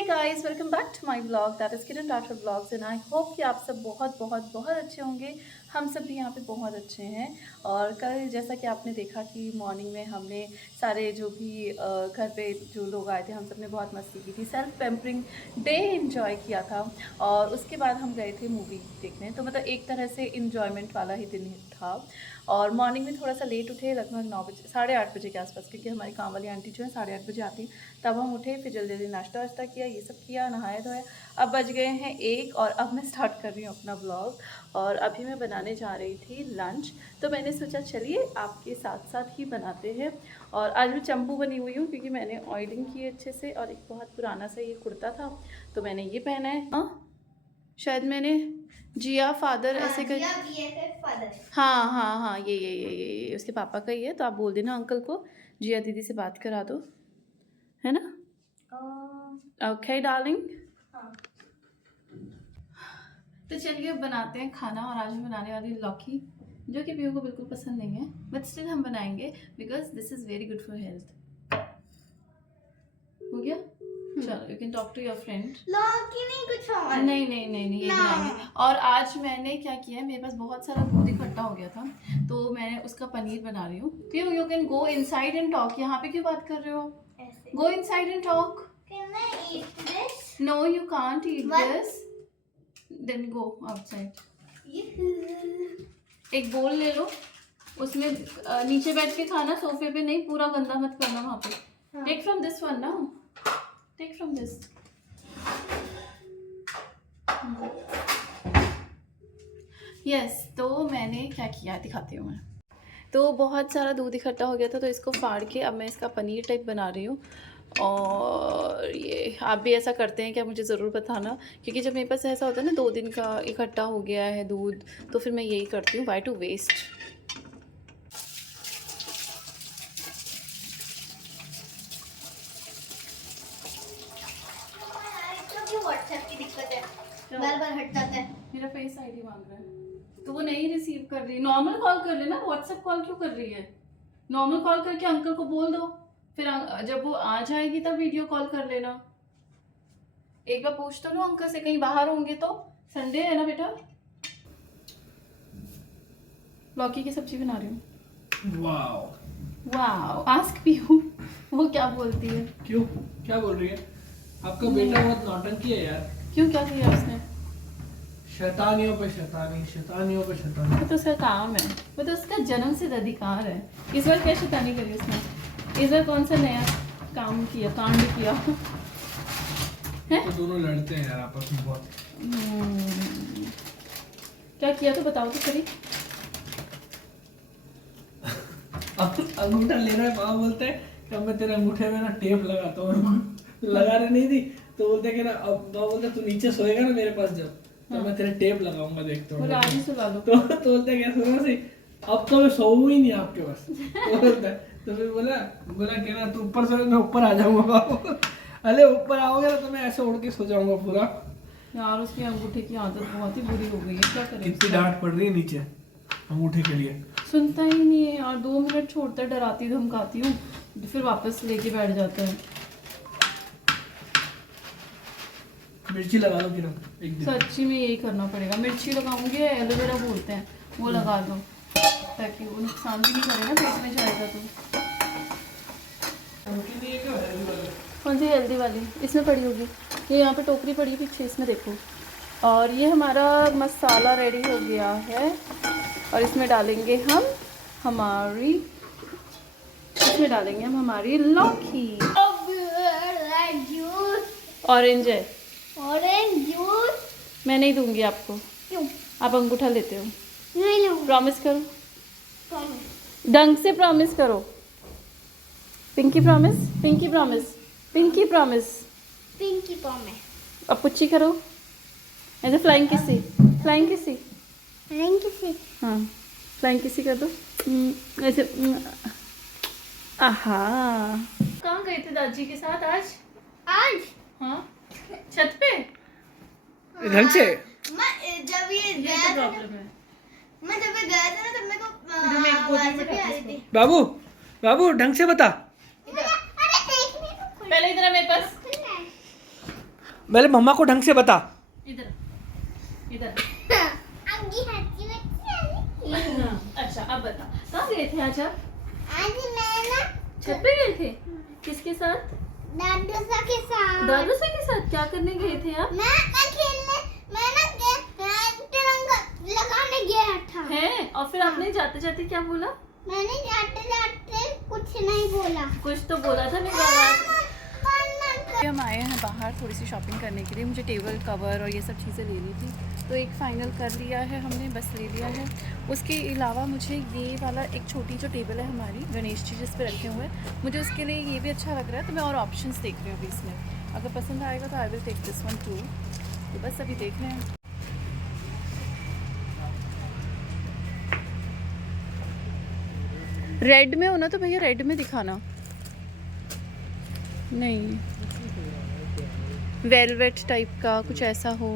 Hey guys, welcome back to my vlog that is Kiran Rathod Vlogs and I hope कि आप सब बहुत बहुत बहुत अच्छे होंगे। हम सब भी यहाँ पे बहुत अच्छे हैं। और कल जैसा कि आपने देखा कि मॉर्निंग में हमने सारे जो भी घर पे जो लोग आए थे हम सब ने बहुत मस्ती की थी, सेल्फ पैम्परिंग डे एंजॉय किया था। और उसके बाद हम गए थे मूवी देखने, तो मतलब एक तरह से इन्जॉयमेंट वाला ही दिन था। और मॉर्निंग में थोड़ा सा लेट उठे, लगभग 9 बजे 8:30 बजे के आसपास, क्योंकि हमारी काम वाली आंटी जो है 8:30 बजे आती। तब हम उठे, फिर जल्दी जल्दी नाश्ता वाश्ता किया, ये सब किया, नहाया धोया। अब बज गए हैं 1 और अब मैं स्टार्ट कर रही हूँ अपना ब्लॉग। और अभी मैं बनाने जा रही थी लंच, तो मैंने सोचा चलिए आपके साथ साथ ही बनाते हैं। और आज मैं चंपू बनी हुई हूँ क्योंकि मैंने ऑयलिंग की अच्छे से, और एक बहुत पुराना सा ये कुर्ता था तो मैंने ये पहना है। शायद मैंने जिया फादर ऐसे कर, हाँ हाँ हाँ, ये उसके पापा का ही है, तो आप बोल देना अंकल को जिया दीदी से बात करा दो, है ना? Okay darling. तो चलिए अब बनाते हैं खाना। और आज मैं बनाने वाली लौकी, जो कि पीयू को बिल्कुल पसंद नहीं है, बट स्टिल हम बनाएंगे because this is very good for health. हो गया? चलो you can talk to your friend. लौकी नहीं, कुछ और। नहीं ये बनाएंगे। और आज मैंने क्या किया है, मेरे पास बहुत सारा दूध इकट्ठा हो गया था, तो मैं उसका पनीर बना रही हूँ। Piyu you can go inside and talk. यहाँ पे क्यों बात कर रहे हो? Go inside and talk. Can I eat this? No, you can't eat What? this. Then go outside. Yoo-hoo. एक बोल ले लो, उसमें नीचे बैठ के खाना, सोफे पे नहीं, पूरा गंदा मत करना वहाँ पे। हाँ। Take from this one now. Take from this. Yes, तो मैंने क्या किया दिखाती हूँ मैं। तो बहुत सारा दूध इकट्ठा हो गया था, तो इसको फाड़ के अब मैं इसका पनीर टाइप बना रही हूँ। और ये आप भी ऐसा करते हैं क्या, मुझे ज़रूर बताना, क्योंकि जब मेरे पास ऐसा होता है ना 2 दिन का इकट्ठा हो गया है दूध, तो फिर मैं यही करती हूँ, वाई टू वेस्ट। व्हाट्सएप की दिक्कत है, बार-बार हट जाता है। मेरा फेस आईडी मांग रहा है, तो वो नहीं रिसीव कर रही। नॉर्मल कॉल कर लेना, व्हाट्सएप कॉल क्यों कर रही है? नॉर्मल कॉल करके अंकल को बोल दो, फिर जब वो आ जाएगी तब वीडियो कॉल कर लेना। एक बार पूछ तो लो अंकल से, कहीं बाहर होंगे तो। संडे है ना बेटा। लौकी की सब्जी बना रही हूँ। वाओ वाओ, आस्क पीयू वो क्या बोलती है। क्यों, क्या बोल रही है? आपका बेटा बहुत नौटंकी है यार। क्यों, क्या किया उसने? शैतानियों पे शैतानी, शैतानियों पे शैतानी। वो तो उसका काम है, वो तो उसका जन्म से अधिकार है। इस बार क्या शैतानी करी उसने? इस बार कौन सा नया काम किया, कांड किया है? तो दोनों लड़ते हैं यार आपस में बहुत। क्या किया तो बताओ तो सही। अंगूठा ले रहा है, पापा बोलते हैं कि अब मैं तेरे अंगूठे में ना टेप लगाता हूँ। लगा रहे नहीं थी तो बोलते कि ना, अब पापा बोलते तू नीचे सोएगा ना मेरे पास जब, तो मैं तेरे टेप लगाऊंगा, देखते हो। आज ही सुला लो। तो बोलते क्या सुनो सी, अब तो मैं सोऊं ही नहीं आपके पास। तो बोलता है, तो फिर बोला कि ना तू ऊपर सोए, मैं ऊपर आ जाऊंगा बाबू। अरे ऊपर आओगे ना तो मैं ऐसे उड़ के सो जाऊंगा पूरा। यार उसकी अंगूठे की आदत बहुत ही बुरी हो गई है, क्या करें? कितनी डांट पड़ रही है नीचे अंगूठे के लिए। सुनता ही नहीं है यार, 2 मिनट छोड़ता है, डराती धमकाती हूँ, फिर वापस लेके बैठ जाता है। मिर्ची लगा लो किरण एक दिन। सच्ची में यही करना पड़ेगा, मिर्ची लगाऊंगी, एलोवेरा बोलते हैं वो लगा लो, ताकि वो नुकसान भी नहीं करेगा, पेट में जाएगा तो। कौन सी हेल्दी वाली? इसमें पड़ी होगी, ये यहाँ पे टोकरी पड़ी है पीछे, इसमें देखो। और ये हमारा मसाला रेडी हो गया है, और इसमें डालेंगे हम हमारी लौकी। ऑरेंज है, ऑरेंज जूस। मैं नहीं दूंगी आपको। क्यों? आप अंगूठा लेते हो। नहीं लूंगा। प्रॉमिस करो, प्रॉमिस। ढंग से प्रॉमिस करो। Pinky promise, pinky promise, pinky promise. Pinky promise. अब पुच्ची करो, ऐसे फ्लाइंग किसी, फ्लाइंग किसी। Thank you. हाँ फ्लाइंग किसी कर दो, ऐसे। आहा, कहाँ गए थे दादी के साथ आज? आज हाँ, छत पे। ढंग से। मैं जब ये ये गया तो था ना, प्रॉब्लम है। मैं जब ये गया था ना तब मेरे इधर मैं एक को बोतल आवाज़ में भी आ डाल रही दूँ। थी। बाबू बाबू ढंग से बता। पहले इधर मेरे पास। पहले मम्मा को ढंग से बता। इधर इधर। अंगी हाथी बच्ची। अच्छा अब बता, कहाँ गए थे आज आप? आज मैं ना छत पे गए थे? किसके साथ? दादू सा के साथ। दादू से के साथ? क्या करने गए थे आप? मैं खेलने, मैं ना तिरंगा लगाने गया था। हैं? और फिर आपने जाते जाते क्या बोला? मैंने जाते जाते कुछ नहीं बोला। कुछ तो बोला था मेरी आवाज। हम आए हैं बाहर थोड़ी सी शॉपिंग करने के लिए। मुझे टेबल कवर और ये सब चीज़ें लेनी थी, तो एक फ़ाइनल कर लिया है हमने, बस ले लिया है। उसके अलावा मुझे ये वाला एक छोटी जो टेबल है हमारी गणेश जी जिस पे रखे हुए हैं, मुझे उसके लिए ये भी अच्छा लग रहा है, तो मैं और ऑप्शंस देख रही हूँ अभी इसमें। अगर पसंद आएगा तो I will take this one too. तो बस अभी देख रहे हैं। रेड में हो ना तो भैया रेड में दिखाना। नहीं, वेलवेट टाइप का कुछ ऐसा हो।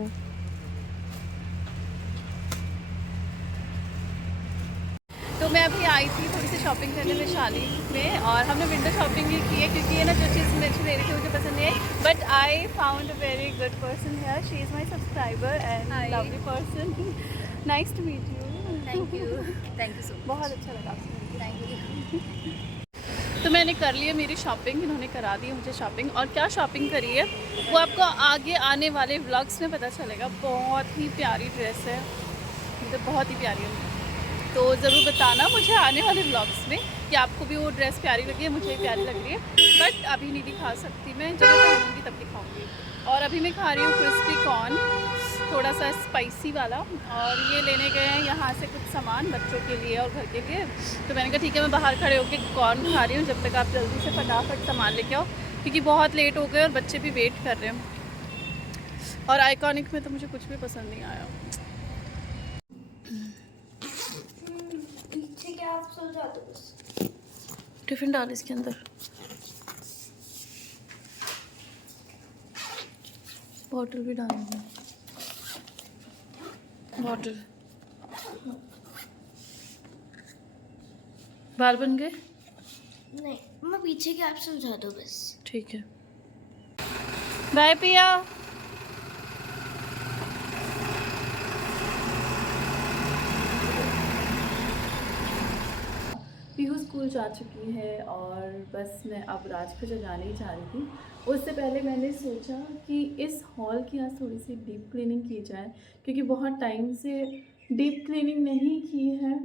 तो मैं अभी आई थी थोड़ी सी शॉपिंग करने वैशाली में, और हमने विंडो शॉपिंग ही की है क्योंकि ये ना जो चीज़ मुझे ले रही थी मुझे पसंद नहीं आई। But I found a very good person here, she is my subscriber and lovely person. Nice to meet you. Thank you so much. बहुत अच्छा लगा आपसे। Thank you. तो मैंने कर ली है मेरी शॉपिंग, इन्होंने करा दी है मुझे शॉपिंग। और क्या शॉपिंग करी है वो आपको आगे आने वाले व्लॉग्स में पता चलेगा। बहुत ही प्यारी ड्रेस है, मतलब बहुत ही प्यारी है। तो ज़रूर बताना मुझे आने वाले व्लॉग्स में कि आपको भी वो ड्रेस प्यारी लगी है। मुझे प्यारी लग रही है, बट अभी नहीं दिखा सकती मैं, जब मैं पहनूँगी तब दिखाऊँगी। और अभी मैं खा रही हूँ क्रिस्पी कॉर्न, थोड़ा सा स्पाइसी वाला। और ये लेने गए हैं यहाँ से कुछ सामान बच्चों के लिए और घर के लिए। तो मैंने कहा ठीक है, मैं बाहर खड़े होकर कॉर्न खा रही हूँ जब तक आप जल्दी से फटाफट सामान लेके आओ, क्योंकि बहुत लेट हो गए और बच्चे भी वेट कर रहे हैं। और आइकॉनिक में तो मुझे कुछ भी पसंद नहीं आया। ठीक है, आप सो जाओ बस। टिफ़िन डाल इसके अंदर, बॉटल भी डालेंगे, बॉटल। बाल बन गए? नहीं, मैं पीछे के आप समझा दो बस। ठीक है, बाय पिया। पीहू स्कूल जा चुकी है और बस मैं अब राजखोजा जाने ही जा रही थी। उससे पहले मैंने सोचा कि इस हॉल की आज थोड़ी सी डीप क्लीनिंग की जाए, क्योंकि बहुत टाइम से डीप क्लीनिंग नहीं की है।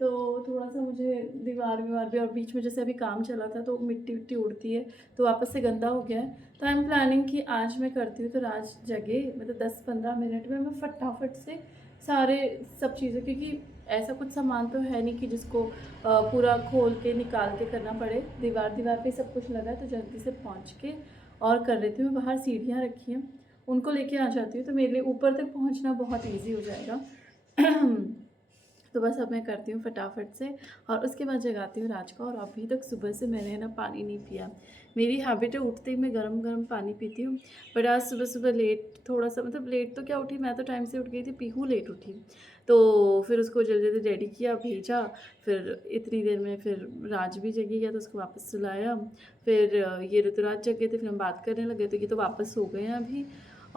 तो थोड़ा सा मुझे दीवार भी, और बीच में जैसे अभी काम चला था तो मिट्टी विट्टी उड़ती है तो वापस से गंदा हो गया है। तो आई एम प्लानिंग कि आज मैं करती हूँ तो राज जगह मतलब 10-15 मिनट में मैं फटाफट से सारे सब चीज़ें, क्योंकि ऐसा कुछ सामान तो है नहीं कि जिसको पूरा खोल के निकाल के करना पड़े। दीवार पे सब कुछ लगा है, तो जल्दी से पहुंच के और कर लेती हूँ। बाहर सीढ़ियाँ रखी हैं, उनको लेके आ जाती हूँ, तो मेरे लिए ऊपर तक पहुंचना बहुत इजी हो जाएगा। तो बस अब मैं करती हूँ फटाफट से और उसके बाद जगाती हूँ राज को। और अभी तक सुबह से मैंने ना पानी नहीं पिया। मेरी हैबिट है उठते ही मैं गरम गरम पानी पीती हूँ, बट आज सुबह सुबह लेट, थोड़ा सा मतलब लेट तो क्या उठी, मैं तो टाइम से उठ गई थी, पीहू लेट उठी। तो फिर उसको जल्दी जल्दी रेडी किया, भेजा। फिर इतनी देर में फिर राज भी जगी गया तो उसको वापस सुलाया। फिर ये ऋतुराज जगे थे, फिर हम बात करने लगे, तो ये तो वापस सो गए हैं अभी।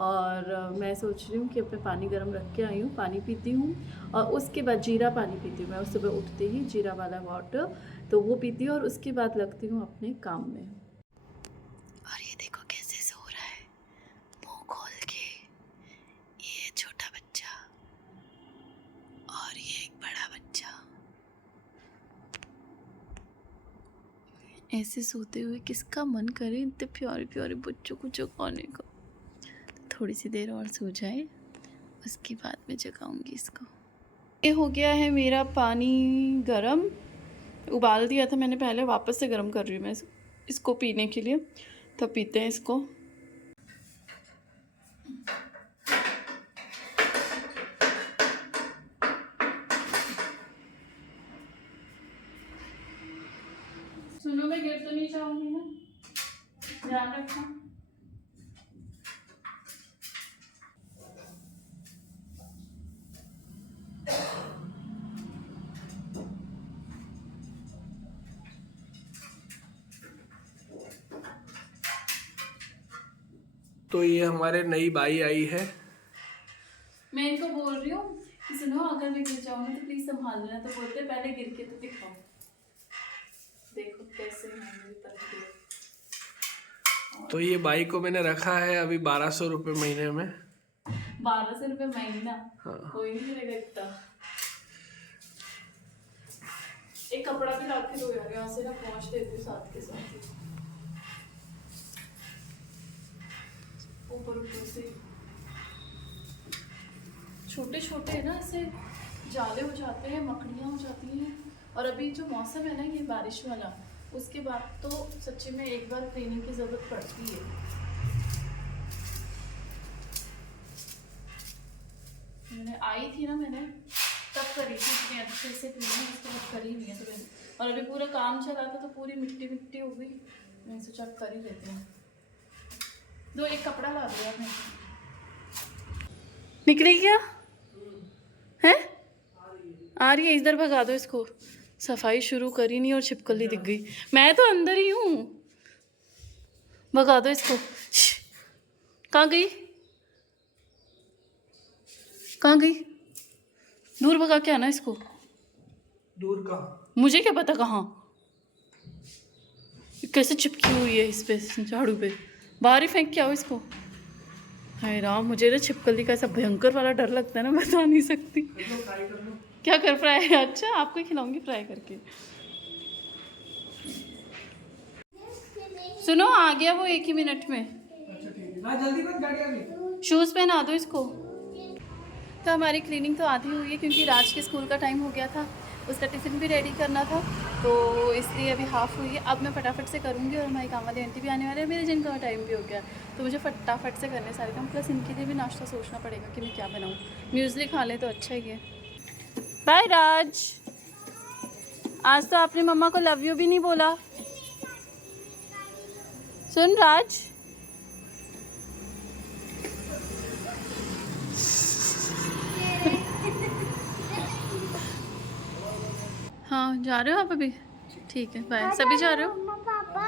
और मैं सोच रही हूँ कि अपने पानी गर्म रख के आई हूँ, पानी पीती हूँ। और उसके बाद जीरा पानी पीती हूँ मैं, उस सुबह उठते ही जीरा वाला वाटर, तो वो पीती हूँ। और उसके बाद लगती हूँ अपने काम में। और ये देखो कैसे सो रहा है मुंह खोल के, ये छोटा बच्चा और ये एक बड़ा बच्चा। ऐसे सोते हुए किसका मन करे इतने प्यारे प्यारे बच्चों को जगाने का। थोड़ी सी देर और सो जाए, उसके बाद मैं जगाऊंगी इसको। ये हो गया है मेरा पानी गरम, उबाल दिया था मैंने पहले, वापस से गरम कर रही हूँ मैं इसको पीने के लिए। तो पीते हैं इसको। सुनो, मैं गिर तो नहीं चाहूँगी ना, ध्यान रखना। तो ये हमारे नई बाई आई है। मैं इनको बोल रही हूँ कि सुनो, अगर मैं गिर जाऊँ तो प्लीज संभाल लेना, तो बोलते पहले गिर के तो दिखाओ। देखो कैसे हैं मेरी तरफ देख। तो ये बाई को मैंने रखा है अभी 1200 रुपये महीने में। 1200 रुपये महीना? हाँ। कोई नहीं मिलेगा इतना। एक कपड़ा भी ला के दो यार, यहाँ से ना पहुँच देती हूँ साथ के साथ ही। ऊपर ऊपर से छोटे छोटे है ना, ऐसे जाले हो जाते हैं, मकड़ियाँ हो जाती हैं। और अभी जो मौसम है ना ये बारिश वाला, उसके बाद तो सच्ची में एक बार क्लीनिंग की ज़रूरत पड़ती है। मैंने आई थी ना, मैंने तब करी थी इतनी अच्छे से क्लीनिंग, उसके बाद करी नहीं है तो मैंने। और अभी पूरा काम चला था तो पूरी मिट्टी मिट्टी हो गई, मैंने सोचा कर ही लेते हैं। दो एक कपड़ा ला दिया मैं। निकली क्या है? आ रही है, इधर भगा दो इसको। सफाई शुरू करी नहीं और छिपकली दिख गई। मैं तो अंदर ही हूँ, भगा दो इसको। कहाँ गई? कहाँ गई? दूर भगा के आना इसको। दूर का मुझे क्या पता कहाँ कैसे चिपकी हुई है इस पे, झाड़ू पे। बाहर ही फेंक के आओ इसको। हाय राम, मुझे ना छिपकली का ऐसा भयंकर वाला डर लगता है ना, बता नहीं सकती। क्या कर फ्राई? अच्छा आपको ही खिलाऊंगी फ्राई करके। सुनो, आ गया वो 1 ही मिनट में। अच्छा ठीक है, जल्दी मत, गाड़ी आ गई। शूज़ पहना दो इसको। तो हमारी क्लीनिंग तो आधी हुई है क्योंकि राज के स्कूल का टाइम हो गया था, उसका टिफ़िन भी रेडी करना था, तो इसलिए अभी हाफ़ हुई है। अब मैं फटाफट से करूँगी और हमारी काम वाली आंटी भी आने वाले हैं, मेरे जिनका टाइम भी हो गया, तो मुझे फटाफट से करने सारे काम। प्लस इनके लिए भी नाश्ता सोचना पड़ेगा कि मैं क्या बनाऊँ। म्यूज़ली खा लें तो अच्छा ही है। बाय राज, आज तो आपने मम्मा को लव यू भी नहीं बोला। सुन राज, हाँ जा रहे हो आप अभी? ठीक है, बाय। सभी जा रहे हो? मम्मा पापा,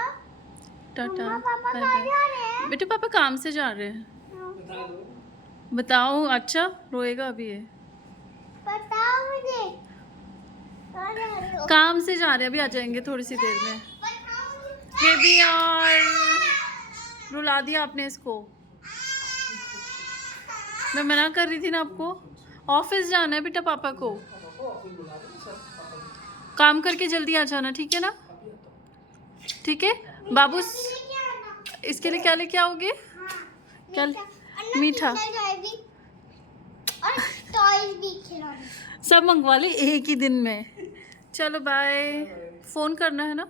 टाटा, पापा बाय कहाँ बाय। जा रहे हैं? बेटे पापा काम से जा रहे हैं। बता दो। बताओ, अच्छा रोएगा अभी ये। बताओ मुझे, कहाँ जा रहे हो? काम से जा रहे हैं, अभी आ जाएंगे थोड़ी सी देर में। बताओ मुझे। बेबी यार, रुला दिया आपने इसको। मैं मना कर रही थी ना आपको। ऑफिस जाना है बेटा पापा को, काम करके जल्दी आ जाना, ठीक है ना? ठीक है बाबू। इसके लिए क्या लेके आओगे? क्या? मीठा और टॉयज भी खिलाओगे। सब मंगवा ले एक ही दिन में। चलो बाय, फ़ोन करना है ना।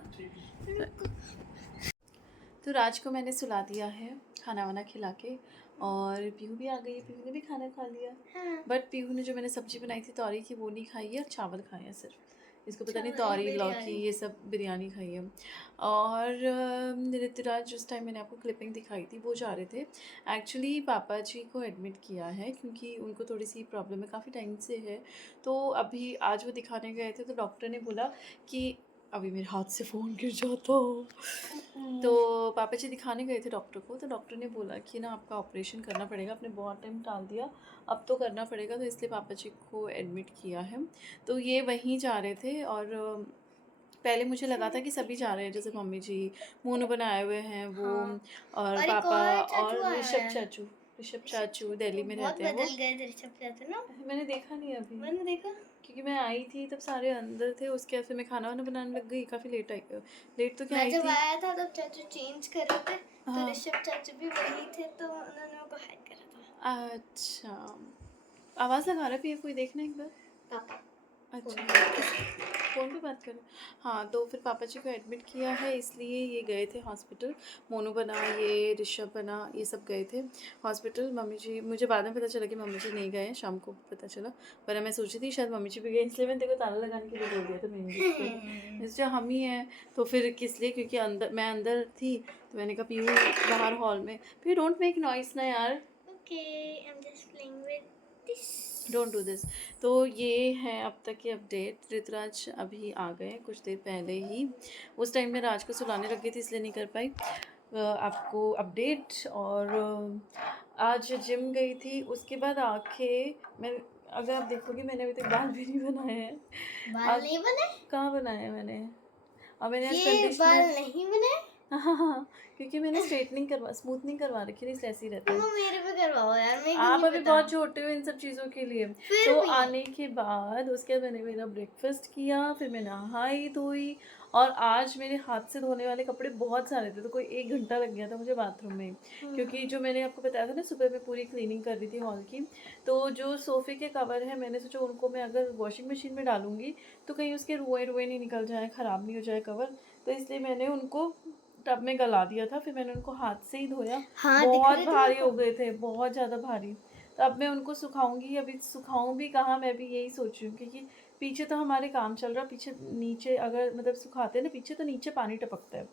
तो राज को मैंने सुला दिया है खाना वाना खिला के, और पीहू भी आ गई है, पीहू ने भी खाना खा लिया। हाँ। बट पीहू ने जो मैंने सब्जी बनाई थी तौरी की वो नहीं खाई है, चावल खाए हैं सिर्फ। इसको पता नहीं तौरी लौकी ये सब बिरयानी खाई है। और ऋतुराज उस टाइम मैंने आपको क्लिपिंग दिखाई थी, वो जा रहे थे। एक्चुअली पापा जी को एडमिट किया है क्योंकि उनको थोड़ी सी प्रॉब्लम है, काफ़ी टाइम से है। तो अभी आज वो दिखाने गए थे तो डॉक्टर ने बोला कि अभी मेरे हाथ से फ़ोन गिर जाता। तो पापा जी दिखाने गए थे डॉक्टर को, तो डॉक्टर ने बोला कि ना आपका ऑपरेशन करना पड़ेगा, आपने बहुत टाइम टाल दिया, अब तो करना पड़ेगा, तो इसलिए पापा जी को एडमिट किया है। तो ये वहीं जा रहे थे, और पहले मुझे लगा था कि सभी जा रहे हैं, जैसे मम्मी जी, मोनू बनाए हुए हैं वो, और और एक पापा और चाचू और आया ऋषभ चाचू दिल्ली में रहते हैं वो। बदल गए ऋषभ चाचू ना। मैंने देखा नहीं अभी, मैंने देखा क्योंकि मैं आई थी तब सारे अंदर थे, उसके बाद फिर मैं खाना वाना बनाने लग गई, काफ़ी लेट आई। लेट तो क्या मैं आई जब थी। आया था तब चाचू चेंज कर रहे थे, तो हाँ। ऋषभ चाचू भी वही थे, तो उन्होंने मेरे को हाइड करा था। अच्छा, आवाज़ लगा रहा है कोई, देखना एक बार। पापा अच्छा, फ़ोन पे बात करें। हाँ, तो फिर पापा जी को एडमिट किया है, इसलिए ये गए थे हॉस्पिटल। मोनू बना, ये ऋषभ बना, ये सब गए थे हॉस्पिटल। मम्मी जी, मुझे बाद में पता चला कि मम्मी जी नहीं गए हैं, शाम को पता चला। पर मैं सोची थी शायद मम्मी जी भी गए, इसलिए मैंने देखो ताला लगाने के लिए बोल दिया था मेन गेट पे। इसलिए हम ही हैं, तो फिर किस लिए, क्योंकि अंदर मैं अंदर थी, तो मैंने कहा पीहू बाहर हॉल में। फिर डोंट मेक नॉइस ना यार, okay, I am just playing with this. Don't do this. तो ये है अब तक की अपडेट। ऋतुराज अभी आ गए कुछ देर पहले ही, उस टाइम में राज को सुलाने लग गई थी इसलिए नहीं कर पाई। आपको अपडेट। और आज जिम गई थी, उसके बाद आके मैं, अगर आप देखोगे मैंने अभी तक बाल भी नहीं बनाए हैं। बाल नहीं बने? कहाँ बनाए हैं मैंने? और मैंने आज ये बाल नहीं बने? हाँ, क्योंकि मैंने स्मूथनिंग करवा रखी थी, इसलिए ऐसे ही रहता है। मेरे पे करवाओ यार, मेरे को आप नहीं अभी पता। बहुत छोटे हो इन सब चीज़ों के लिए। तो आने के बाद उसके बाद मैंने मेरा ब्रेकफास्ट किया, फिर मैं नहाई धोई, और आज मेरे हाथ से धोने वाले कपड़े बहुत सारे थे, तो कोई 1 घंटा लग गया था मुझे बाथरूम में, क्योंकि जो मैंने आपको बताया था ना सुबह में पूरी क्लीनिंग कर रही थी हॉल की। तो जो सोफ़े के कवर है, मैंने सोचा उनको मैं अगर वॉशिंग मशीन में डालूंगी तो कहीं उसके रुए नहीं निकल जाए, ख़राब नहीं हो जाए कवर, तो इसलिए मैंने उनको टब में गला दिया था। फिर मैंने उनको हाथ से ही धोया। बहुत भारी हो गए थे, बहुत ज़्यादा भारी। तो अब मैं उनको सुखाऊंगी, अभी सुखाऊं भी कहाँ, मैं भी यही सोच रही हूँ, क्योंकि पीछे तो हमारे काम चल रहा, पीछे नीचे अगर मतलब सुखाते हैं ना पीछे, तो नीचे पानी टपकता है,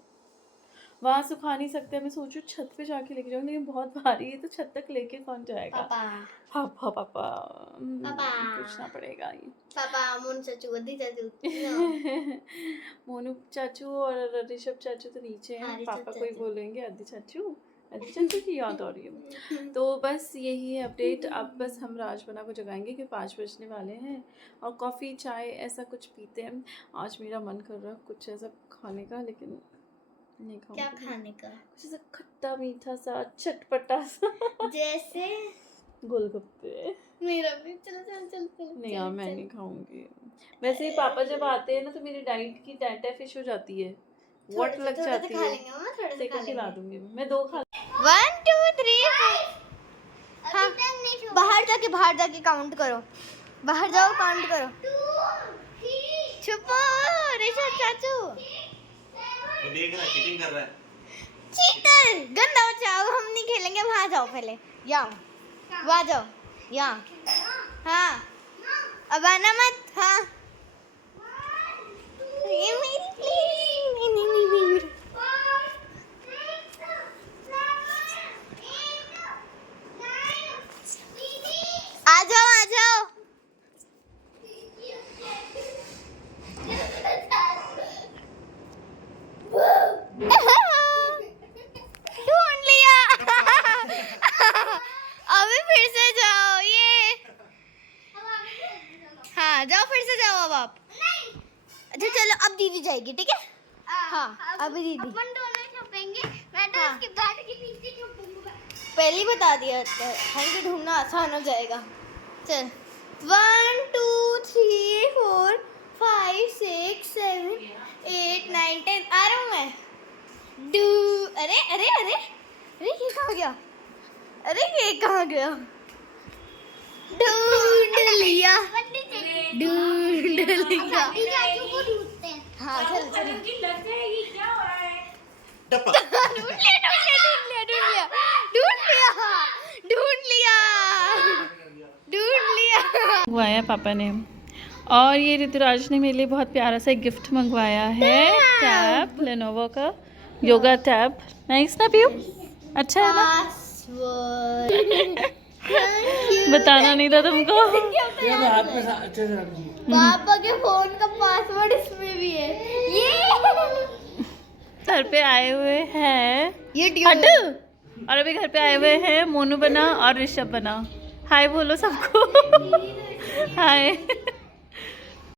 वहाँ सुखा नहीं सकते। मैं सोचूं छत पे जाके लेके जाऊँ, लेकिन बहुत भारी है तो छत तक लेके कौन जाएगा। पापा पूछना पड़ेगा ये। पापा मोनू चाचू, अदी चाचू मोनू चाचू और ऋषभ चाचू तो नीचे हैं, पापा को ही बोलेंगे अदी चाचू की याद आ रही है। तो बस यही है अपडेट। अब बस हम राजबना को जगाएंगे कि 5 बजने वाले हैं, और कॉफ़ी चाय ऐसा कुछ पीते हैं। आज मेरा मन कर रहा है कुछ ऐसा खाने का, लेकिन नहीं खाऊंगी। क्या खाने का? कुछ ऐसा खट्टा मीठा सा चटपटा सा जैसे गोलगप्पे। मेरा भी चल नहीं यार, मैं नहीं खाऊंगी। वैसे ही पापा जब आते हैं ना तो मेरी डाइट की टाटा फिश हो जाती है, वट लग जाती है। देखो खिला दूंगी मैं 2 खा। 1 2 3 हाँ, बाहर जाके काउंट करो, बाहर जाओ काउंट करो। छुपो ऋषभ चाचू, वो देख रहा है, चीटिंग कर रहा है। चीटर गंदा बच्चा, अब हम नहीं खेलेंगे, वहाँ जाओ पहले, जाओ वहाँ जाओ, यहाँ हाँ, अब आना मत। हाँ ये मेरी प्लीज, नहीं आ जाओ ढूंढ लिया अभी फिर से जाओ, ये हाँ जाओ फिर से जाओ अब आप। अच्छा चलो अब दीदी जाएगी, ठीक है? हाँ अभी दीदी अपन दोनों छुपेंगे, मैं तो उसके बेड के नीचे छुपूंगा। पहले ही बता दिया था कि ढूंढना आसान हो जाएगा। चल 1 2 3 4 5 6 7 8 9 10 आ रहा हूँ मैं। अरे अरे अरे अरे ये कहाँ गया? अरे ये कहाँ गया? ढूंढ लिया। हाँ चल चल ढूंढ लिया मंगवाया पापा ने। और ये ऋतुराज ने मेरे लिए बहुत प्यारा सा एक गिफ्ट मंगवाया है, टैब, लेनोवो का योगा टैब। नाइस ना पीयू? अच्छा है ना? बताना नहीं था तुमको। ये तो हाथ में अच्छे से रख दीजिए। पापा के फोन का पासवर्ड इसमें भी है। ये घर पे आए हुए हैं ये हट। और अभी घर पे आए हुए हैं मोनू बना और ऋषभ बना। हाय बोलो सबको। हाय।